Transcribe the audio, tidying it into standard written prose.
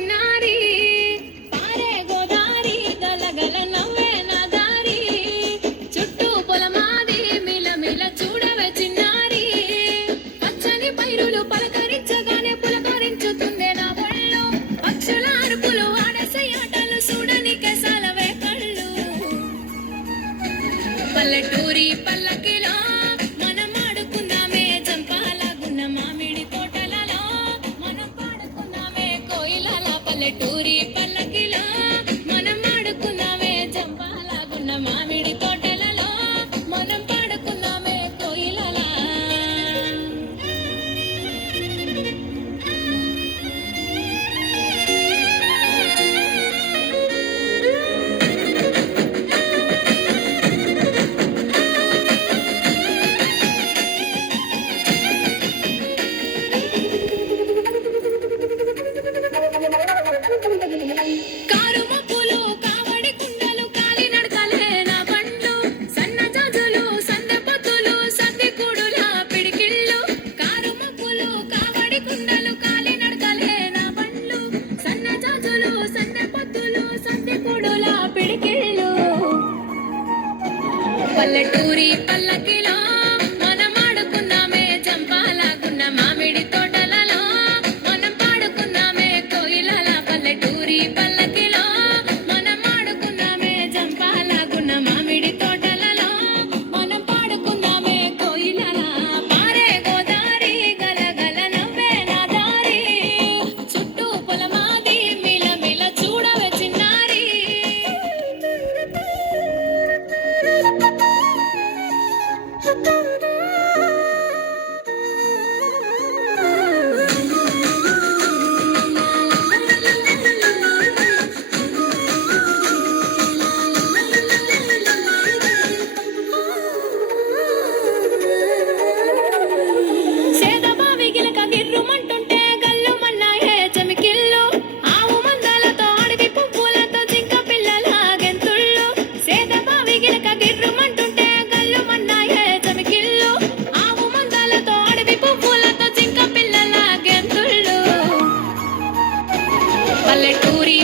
చిన్నారి పారే గోదారి గలగల నవ్వే నా దారి చుట్టూ పొలమాది మిలమిల చూడవే చిన్నారి పచ్చని పైరులు పలకరించగానే పులకరించుతుందే నా ఒళ్ళు పక్షుల అరుపులు ఆడసే ఆటలు చూడని కేసాలవే కళ్ళు పల్లెటూరి పల్లకిలో మనం ఆడుకుందామే జంపాలగున్న మామిడి తోటలలో మనం పాడుకుందామే కోయిలల పల్లెటూరి పల్లకిలో మనం ఆడుకుందామే జంపాలగున్న మామిడి తోటలలో మనం పాడుకుందామే కోయిలల కారు మబ్బులు కావడి కుండలు కాలి నడకలే నా బండ్లు సన్న జాజులు సందె పొద్దులు సంధి కూడుల పిడికిళ్ళు కారు మబ్బులు కావడి కుండలు కాలి నడకలే నా బండ్లు సన్న జాజులు సందె పొద్దులు సంధి కూడుల పిడికిళ్ళు పల్లెటూరి పల్లకిలో మనం ఆడుకుందామే జంపాలగున్న మామిడి తోటలలో మనం పాడుకుందామే కోయిలల పల్లెటూరి పల్లకిలో మనం ఆడుకుందామే జంపాలగున్న మామిడి తోటలలో మనం పాడుకుందామే కోయిలల పారే గోదారి గలగల నవ్వే నా దారి చుట్టూ పొలమాది మిలమిల చూడవే చిన్నారి సేదబావి గిలక గిర్రుమంటుంటే గల్లుమన్నాయే చెమికిళ్ళు ఆవు మందలతో అడవి పువ్వులతో జింక పిల్లల గెంతుళ్ళు సేదబావి గిలక గిర్రుమంటుంటే గల్లుమన్నాయే చెమికిళ్ళు ఆవు మందలతో అడవి పువ్వులతో జింక పిల్లల గెంతుళ్ళు పల్లెటూరి